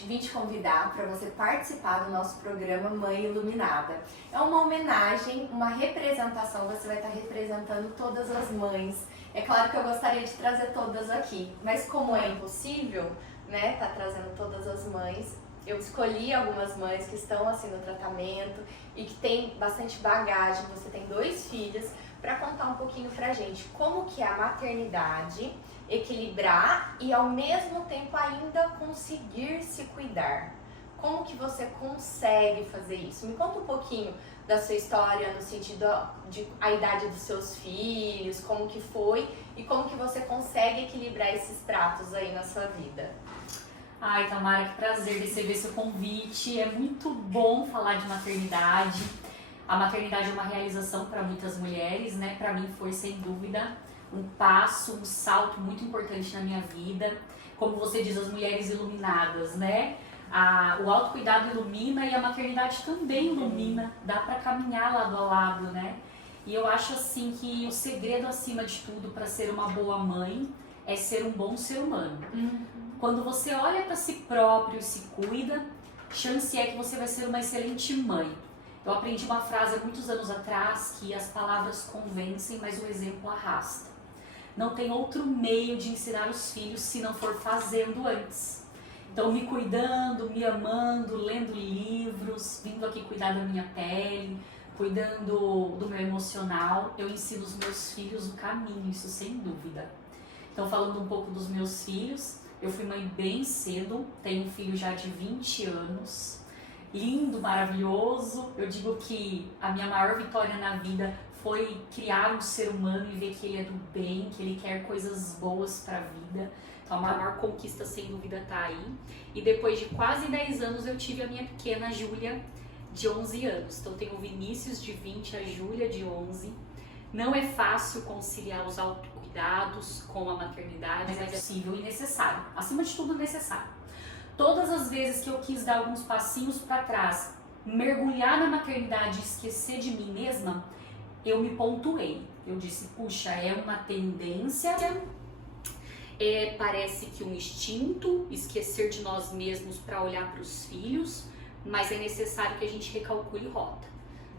vim te convidar para você participar do nosso programa Mãe Iluminada. É uma homenagem, uma representação, você vai estar representando todas as mães. É claro que eu gostaria de trazer todas aqui, mas como é impossível, né, tá trazendo todas as mães, eu escolhi algumas mães que estão assim no tratamento e que tem bastante bagagem. Você tem 2 filhos, para contar um pouquinho pra gente como que é a maternidade, equilibrar e ao mesmo tempo ainda conseguir se cuidar. Como que você consegue fazer isso? Me conta um pouquinho da sua história no sentido de a idade dos seus filhos, como que foi e como que você consegue equilibrar esses pratos aí na sua vida. Ai, Tamara, que prazer receber seu convite. É muito bom falar de maternidade. A maternidade é uma realização para muitas mulheres, né? Para mim foi, sem dúvida, um passo, um salto muito importante na minha vida. Como você diz, as mulheres iluminadas, né? O autocuidado ilumina e a maternidade também ilumina. Dá para caminhar lado a lado, né? E eu acho assim que o segredo acima de tudo para ser uma boa mãe é ser um bom ser humano. Quando você olha para si próprio e se cuida, chance é que você vai ser uma excelente mãe. Eu aprendi uma frase há muitos anos atrás que as palavras convencem, mas o exemplo arrasta. Não tem outro meio de ensinar os filhos se não for fazendo antes. Então, me cuidando, me amando, lendo livros, vindo aqui cuidar da minha pele, cuidando do meu emocional, eu ensino os meus filhos o caminho, isso sem dúvida. Então, falando um pouco dos meus filhos, eu fui mãe bem cedo, tenho um filho já de 20 anos, lindo, maravilhoso. Eu digo que a minha maior vitória na vida foi criar um ser humano e ver que ele é do bem, que ele quer coisas boas para a vida. Então a maior conquista sem dúvida tá aí. E depois de quase 10 anos eu tive a minha pequena Júlia de 11 anos. Então tenho o Vinícius de 20, a Júlia de 11. Não é fácil conciliar os autocuidados com a maternidade, mas é possível e necessário. Acima de tudo, necessário. Todas as vezes que eu quis dar alguns passinhos para trás, mergulhar na maternidade e esquecer de mim mesma, eu me pontuei. Eu disse, puxa, é uma tendência, parece que um instinto, esquecer de nós mesmos para olhar para os filhos, mas é necessário que a gente recalcule rota.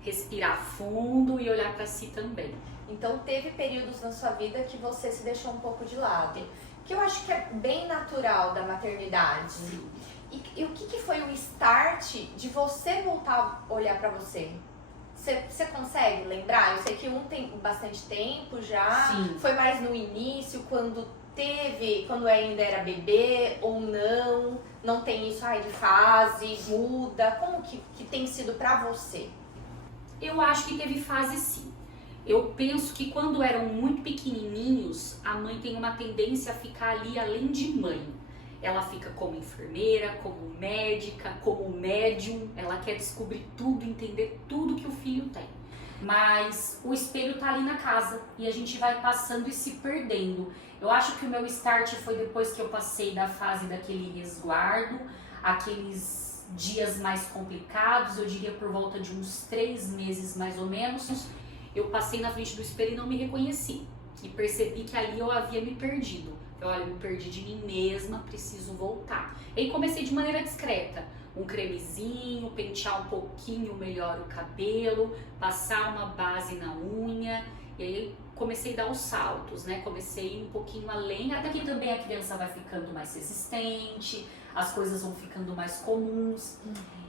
Respirar fundo e olhar para si também. Então teve períodos na sua vida que você se deixou um pouco de lado, que eu acho que é bem natural da maternidade. Sim. E o que foi o start de você voltar a olhar para você? Você consegue lembrar? Eu sei que um tem bastante tempo já. Sim. Foi mais no início, quando ainda era bebê ou não? Não tem isso de fase, muda? Como que tem sido para você? Eu acho que teve fase sim. Eu penso que quando eram muito pequenininhos, a mãe tem uma tendência a ficar ali além de mãe. Ela fica como enfermeira, como médica, como médium. Ela quer descobrir tudo, entender tudo que o filho tem. Mas o espelho tá ali na casa e a gente vai passando e se perdendo. Eu acho que o meu start foi depois que eu passei da fase daquele resguardo, aqueles dias mais complicados, eu diria por volta de uns 3 meses mais ou menos. Eu passei na frente do espelho e não me reconheci. E percebi que ali eu havia me perdido. Olha, eu me perdi de mim mesma, preciso voltar. E aí comecei de maneira discreta. Um cremezinho, pentear um pouquinho melhor o cabelo, passar uma base na unha. E aí comecei a dar os saltos, né? Comecei um pouquinho além, até que também a criança vai ficando mais resistente, as coisas vão ficando mais comuns.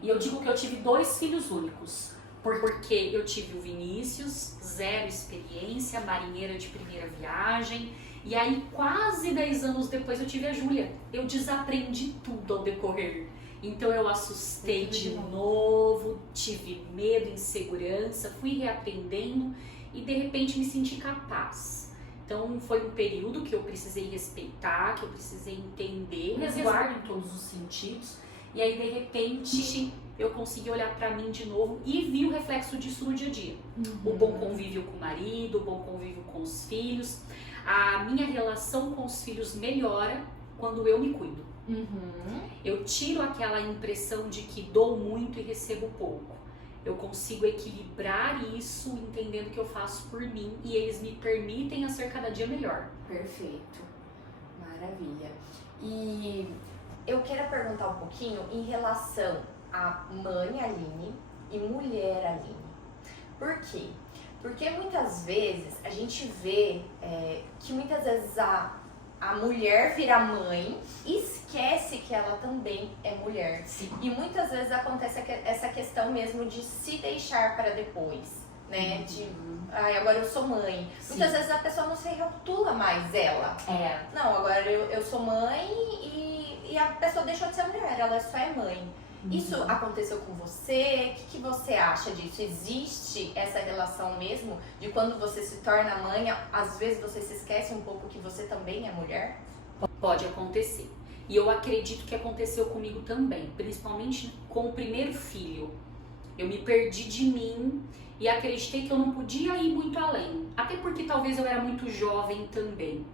E eu digo que eu tive 2 filhos únicos. Porque eu tive o Vinícius, 0 experiência, marinheira de primeira viagem. E aí quase 10 anos depois eu tive a Júlia. Eu desaprendi tudo ao decorrer. Então eu assustei de novo, tive medo, insegurança, fui reaprendendo e de repente me senti capaz. Então foi um período que eu precisei respeitar, que eu precisei entender, resguardo em todos os sentidos. E aí de repente eu consegui olhar pra mim de novo e vi o reflexo disso no dia a dia. O bom convívio com o marido, o bom convívio com os filhos. A minha relação com os filhos melhora quando eu me cuido. Eu tiro aquela impressão de que dou muito e recebo pouco. Eu consigo equilibrar isso entendendo que eu faço por mim e eles me permitem a ser cada dia melhor. Perfeito. Maravilha. E eu quero perguntar um pouquinho em relação a mãe Aline e mulher Aline. Por quê? Porque muitas vezes a gente vê que muitas vezes a mulher vira mãe e esquece que ela também é mulher. Sim. E muitas vezes acontece essa questão mesmo de se deixar para depois, né? De, agora eu sou mãe. Sim. Muitas vezes a pessoa não se rotula mais ela. Não, agora eu sou mãe e a pessoa deixou de ser mulher, ela só é mãe. Isso aconteceu com você? O que você acha disso? Existe essa relação mesmo de quando você se torna mãe, às vezes você se esquece um pouco que você também é mulher? Pode acontecer. E eu acredito que aconteceu comigo também, principalmente com o primeiro filho. Eu me perdi de mim e acreditei que eu não podia ir muito além. Até porque talvez eu era muito jovem também.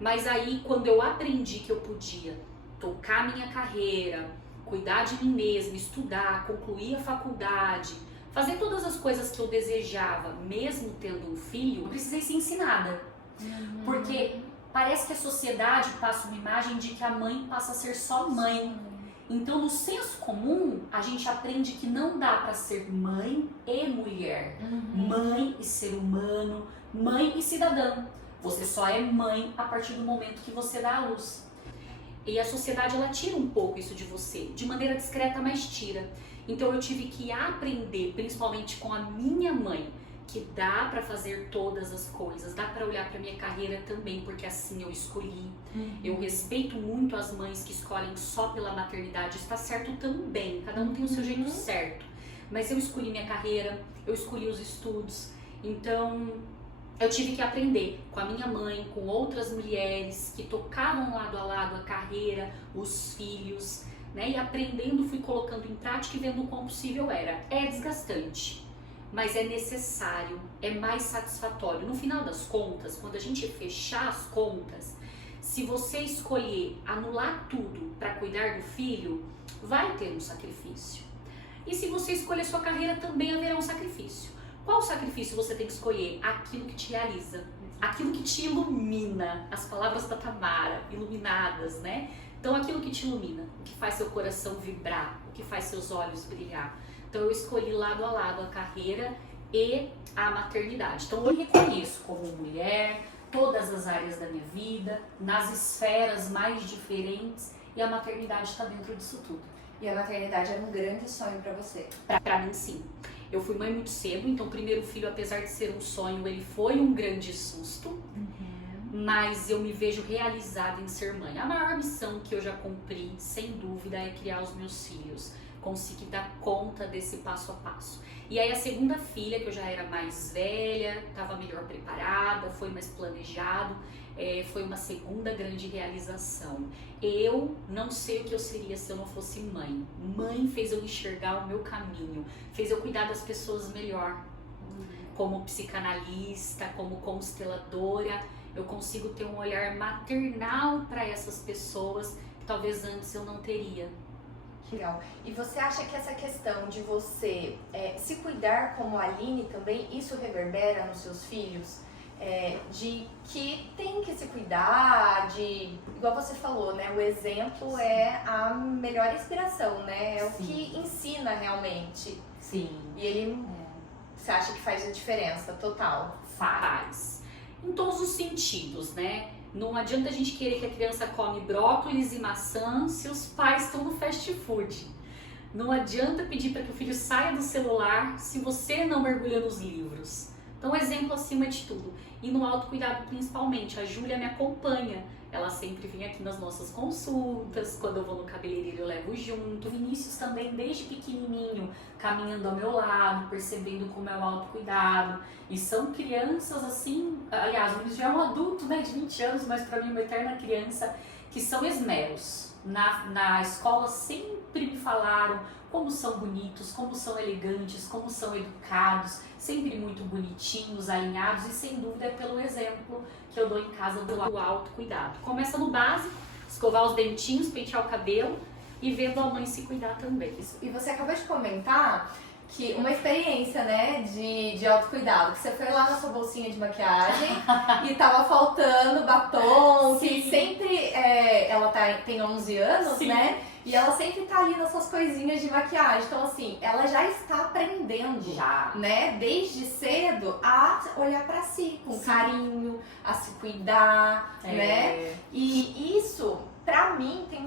Mas aí, quando eu aprendi que eu podia tocar minha carreira, cuidar de mim mesma, estudar, concluir a faculdade, fazer todas as coisas que eu desejava, mesmo tendo um filho, eu precisei ser ensinada. Porque parece que a sociedade passa uma imagem de que a mãe passa a ser só mãe. Então, no senso comum, a gente aprende que não dá para ser mãe e mulher. Mãe e ser humano, mãe e cidadã. Você só é mãe a partir do momento que você dá à luz. E a sociedade, ela tira um pouco isso de você, de maneira discreta, mas tira. Então eu tive que aprender, principalmente com a minha mãe, que dá pra fazer todas as coisas, dá pra olhar pra minha carreira também, porque assim eu escolhi. Eu respeito muito as mães que escolhem só pela maternidade, está certo também, cada um tem o seu jeito certo. Mas eu escolhi minha carreira, eu escolhi os estudos, então eu tive que aprender com a minha mãe, com outras mulheres que tocavam lado a lado a carreira, os filhos, né? E aprendendo, fui colocando em prática e vendo o quão possível era. É desgastante, mas é necessário, é mais satisfatório. No final das contas, quando a gente fechar as contas, se você escolher anular tudo para cuidar do filho, vai ter um sacrifício. E se você escolher sua carreira, também haverá um sacrifício. Qual sacrifício você tem que escolher? Aquilo que te realiza, aquilo que te ilumina. As palavras da Tamara, iluminadas, né? Então, aquilo que te ilumina, o que faz seu coração vibrar, o que faz seus olhos brilhar. Então, eu escolhi lado a lado a carreira e a maternidade. Então, eu me reconheço como mulher, todas as áreas da minha vida, nas esferas mais diferentes, e a maternidade está dentro disso tudo. E a maternidade era um grande sonho para você? Para mim, sim. Eu fui mãe muito cedo, então o primeiro filho, apesar de ser um sonho, ele foi um grande susto. Mas eu me vejo realizada em ser mãe. A maior missão que eu já cumpri, sem dúvida, é criar os meus filhos. Conseguir dar conta desse passo a passo. E aí a segunda filha, que eu já era mais velha, estava melhor preparada, foi mais planejado, foi uma segunda grande realização. Eu não sei o que eu seria se eu não fosse mãe. Mãe fez eu enxergar o meu caminho, fez eu cuidar das pessoas melhor. Como psicanalista, como consteladora, eu consigo ter um olhar maternal para essas pessoas que talvez antes eu não teria. Legal. E você acha que essa questão de você se cuidar como a Aline também, isso reverbera nos seus filhos? De que tem que se cuidar, igual você falou, né? O exemplo é a melhor inspiração, né? É o que ensina realmente. Sim. E ele, você acha que faz a diferença total? Faz. Em todos os sentidos, né? Não adianta a gente querer que a criança come brócolis e maçã se os pais estão no fast food. Não adianta pedir para que o filho saia do celular se você não mergulha nos livros. Então, exemplo acima de tudo. E no autocuidado principalmente. A Júlia me acompanha. Ela sempre vem aqui nas nossas consultas. Quando eu vou no cabeleireiro eu levo junto. O Vinícius também, desde pequenininho, caminhando ao meu lado, percebendo como é o autocuidado. E são crianças assim, aliás, o Vinícius já é um adulto, né, de 20 anos, mas para mim uma eterna criança, que são esmeros. Na escola sempre me falaram como são bonitos, como são elegantes, como são educados, sempre muito bonitinhos, alinhados, e sem dúvida é pelo exemplo que eu dou em casa do autocuidado. Começa no básico, escovar os dentinhos, pentear o cabelo e vendo a mãe se cuidar também. E você acabou de comentar que uma experiência, né, de autocuidado, que você foi lá na sua bolsinha de maquiagem e tava faltando batom, Sim. que sempre, ela tem 11 anos, Sim. né, e ela sempre tá ali nessas coisinhas de maquiagem, então assim, ela já está aprendendo, Já. né, desde cedo a olhar pra si, com carinho, a se cuidar, né, e isso, pra mim, tem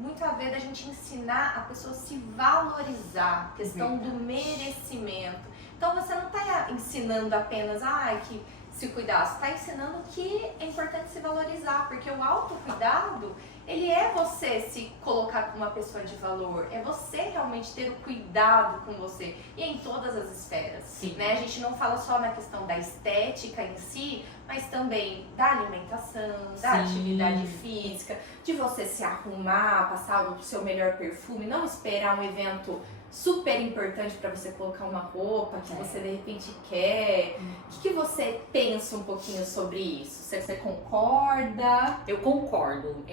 muito a ver da gente ensinar a pessoa a se valorizar, questão do merecimento. Então você não está ensinando apenas que se cuidar, você está ensinando que é importante se valorizar, porque o autocuidado, ele é você se colocar como uma pessoa de valor, é você realmente ter o cuidado com você, e em todas as esferas. Sim. Né? A gente não fala só na questão da estética em si, mas também da alimentação, da Sim. atividade física, de você se arrumar, passar o seu melhor perfume, não esperar um evento super importante para você colocar uma roupa que você de repente quer. O que você pensa um pouquinho sobre isso? Você concorda? Eu concordo.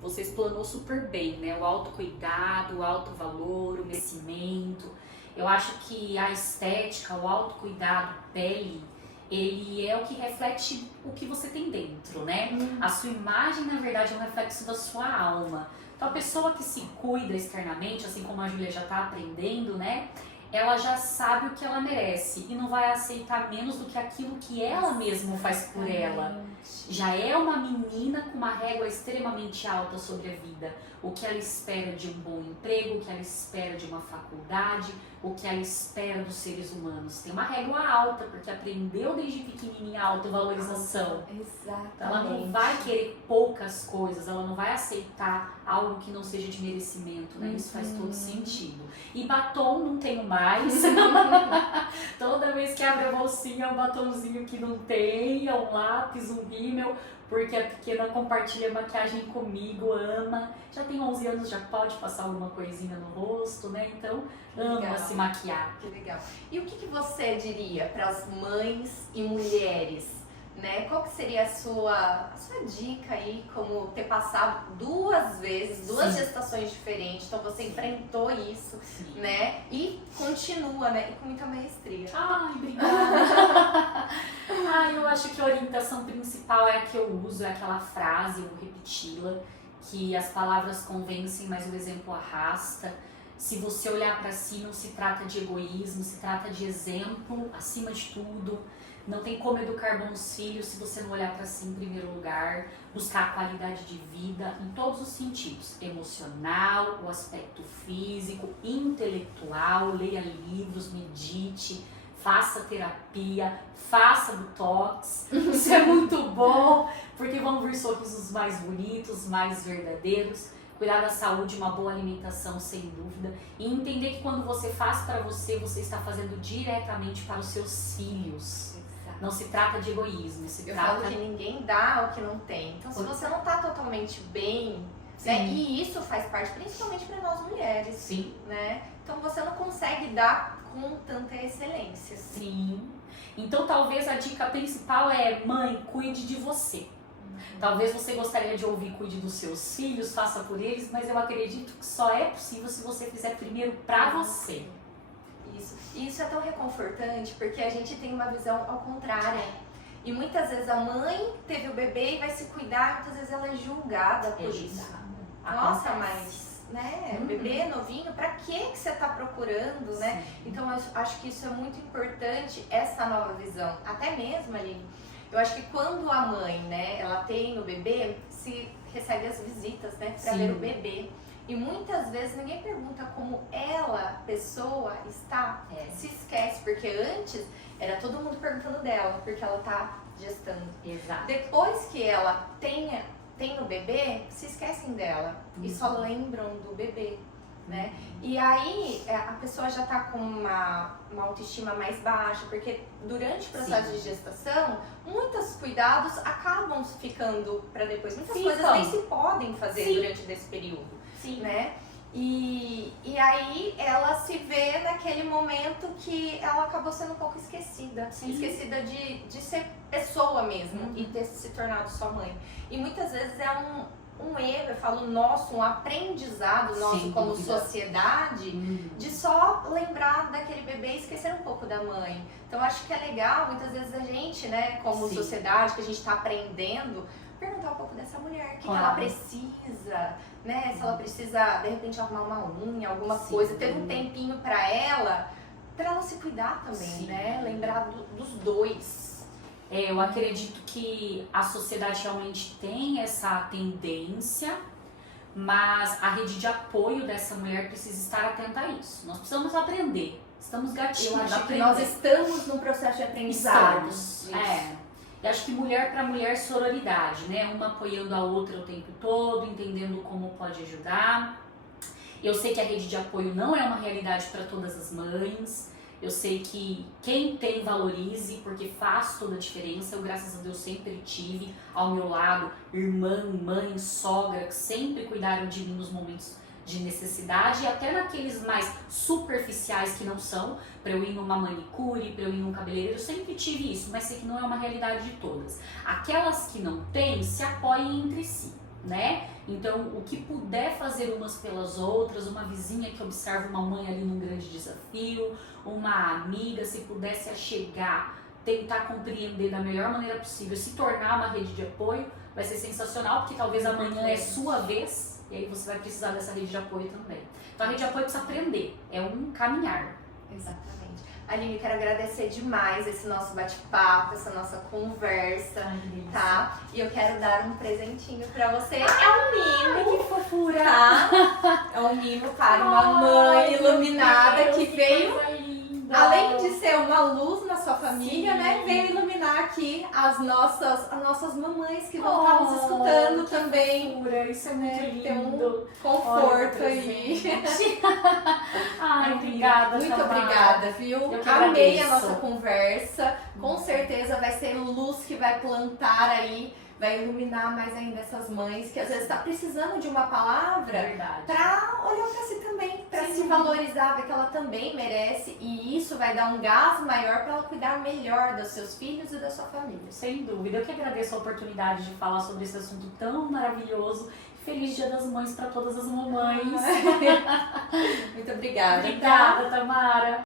Você explanou super bem, né? O autocuidado, o autovalor, o merecimento. Eu acho que a estética, o autocuidado, pele, ele é o que reflete o que você tem dentro, né? A sua imagem, na verdade, é um reflexo da sua alma. Então, a pessoa que se cuida externamente, assim como a Júlia já está aprendendo, né? Ela já sabe o que ela merece e não vai aceitar menos do que aquilo que ela mesma faz por ela. Já é uma menina com uma régua extremamente alta sobre a vida. O que ela espera de um bom emprego, o que ela espera de uma faculdade, o que ela espera dos seres humanos. Tem uma régua alta, porque aprendeu desde pequenininha a autovalorização. Exatamente. Ela não vai querer poucas coisas, ela não vai aceitar algo que não seja de merecimento, né? Isso faz todo sentido. E batom não tenho mais. Toda vez que abre a bolsinha é um batomzinho que não tem, é um lápis, um rímel, porque a pequena compartilha maquiagem comigo, ama. Já tem 11 anos, já pode passar alguma coisinha no rosto, né? Então, ama se maquiar. Que legal. E o que você diria para as mães e mulheres, né? Qual que seria a sua dica aí, como ter passado duas gestações diferentes, então você enfrentou isso, né? E continua, né? E com muita maestria. Ai, obrigada! Eu acho que a orientação principal é a que eu uso, é aquela frase, eu vou repeti-la, que as palavras convencem, mas o exemplo arrasta. Se você olhar para si, não se trata de egoísmo, se trata de exemplo, acima de tudo. Não tem como educar bons filhos se você não olhar para si em primeiro lugar, buscar qualidade de vida em todos os sentidos, emocional, o aspecto físico, intelectual, leia livros, medite, faça terapia, faça botox, isso é muito bom, porque vão vir sorrisos mais bonitos, mais verdadeiros. Cuidar da saúde, uma boa alimentação, sem dúvida. E entender que quando você faz para você, você está fazendo diretamente para os seus filhos. Não se trata de egoísmo, Eu falo que ninguém dá o que não tem. Então, se você não está totalmente bem, né? E isso faz parte principalmente para nós mulheres. Sim. Né? Então, você não consegue dar com tanta excelência. Sim. Então, talvez a dica principal é: mãe, cuide de você. Talvez você gostaria de ouvir cuide dos seus filhos, faça por eles, mas eu acredito que só é possível se você fizer primeiro pra você. Isso. E isso é tão reconfortante porque a gente tem uma visão ao contrário. E muitas vezes a mãe teve o bebê e vai se cuidar, muitas vezes ela é julgada por isso. Nossa, mas né, bebê novinho, pra que você tá procurando, né? Então eu acho que isso é muito importante, essa nova visão. Até mesmo, Aline, eu acho que quando a mãe, né, ela tem o bebê, se recebe as visitas, né, pra ver o bebê. E muitas vezes ninguém pergunta como ela, pessoa, está. Se esquece, porque antes era todo mundo perguntando dela, porque ela tá gestando. Exato. Depois que ela tem o bebê, se esquecem dela e só lembram do bebê. Né? E aí a pessoa já tá com uma autoestima mais baixa, porque durante o processo de gestação, muitos cuidados acabam ficando para depois. Muitas coisas nem se podem fazer durante esse período, né? E aí ela se vê naquele momento que ela acabou sendo um pouco esquecida. Esquecida de ser pessoa mesmo e ter se tornado sua mãe. E muitas vezes é um erro, eu falo nosso, um aprendizado nosso Sem como dúvida. sociedade, de só lembrar daquele bebê e esquecer um pouco da mãe. Então acho que é legal, muitas vezes a gente, né, como Sim. sociedade, que a gente está aprendendo, perguntar um pouco dessa mulher, o que Claro. ela precisa, né? Se ela precisa, de repente, arrumar uma unha, alguma Sim. coisa, ter um tempinho para ela se cuidar também, Sim. né? Lembrar dos dois. Eu acredito que a sociedade realmente tem essa tendência, mas a rede de apoio dessa mulher precisa estar atenta a isso. Nós precisamos aprender, estamos Eu gatinhos acho que aprendendo. nós estamos num processo de aprendizado. Estamos, Isso. Eu acho que mulher para mulher sororidade, né? Uma apoiando a outra o tempo todo, entendendo como pode ajudar. Eu sei que a rede de apoio não é uma realidade para todas as mães. Eu sei que quem tem valorize, porque faz toda a diferença. Eu, graças a Deus, sempre tive ao meu lado irmã, mãe, sogra, que sempre cuidaram de mim nos momentos de necessidade e até naqueles mais superficiais que não são, para eu ir numa manicure, para eu ir num cabeleireiro, eu sempre tive isso, mas sei que não é uma realidade de todas. Aquelas que não têm, se apoiem entre si, né? Então, o que puder fazer umas pelas outras, uma vizinha que observa uma mãe ali num grande desafio, uma amiga, se pudesse achegar, tentar compreender da melhor maneira possível, se tornar uma rede de apoio, vai ser sensacional, porque talvez amanhã é sua vez, e aí você vai precisar dessa rede de apoio também. Então a rede de apoio precisa aprender, é um caminhar. Exatamente. Aline, quero agradecer demais esse nosso bate-papo, essa nossa conversa, tá? E eu quero dar um presentinho pra você. É um mimo, Que fofura! tá? É um mimo para uma mãe iluminada que veio, além de ser uma luz na sua família, Sim. né? Veio iluminar aqui as nossas mamães que vão estar nos escutando também. Fofura, isso é muito Né? lindo. Ter um conforto Olha, aí. presente. Ai, obrigada, Muito Tamara. obrigada, viu? Eu que Amei a agradeço. nossa conversa. Com certeza vai ser luz que vai plantar aí, vai iluminar mais ainda essas mães que às vezes está precisando de uma palavra Verdade. para olhar para si também, para Sim. se valorizar, ver que ela também merece, e isso vai dar um gás maior para ela cuidar melhor dos seus filhos e da sua família. Sem dúvida. Eu que agradeço a oportunidade de falar sobre esse assunto tão maravilhoso. Feliz Dia das Mães para todas as mamães. Muito obrigada. tá? Obrigada, Tamara.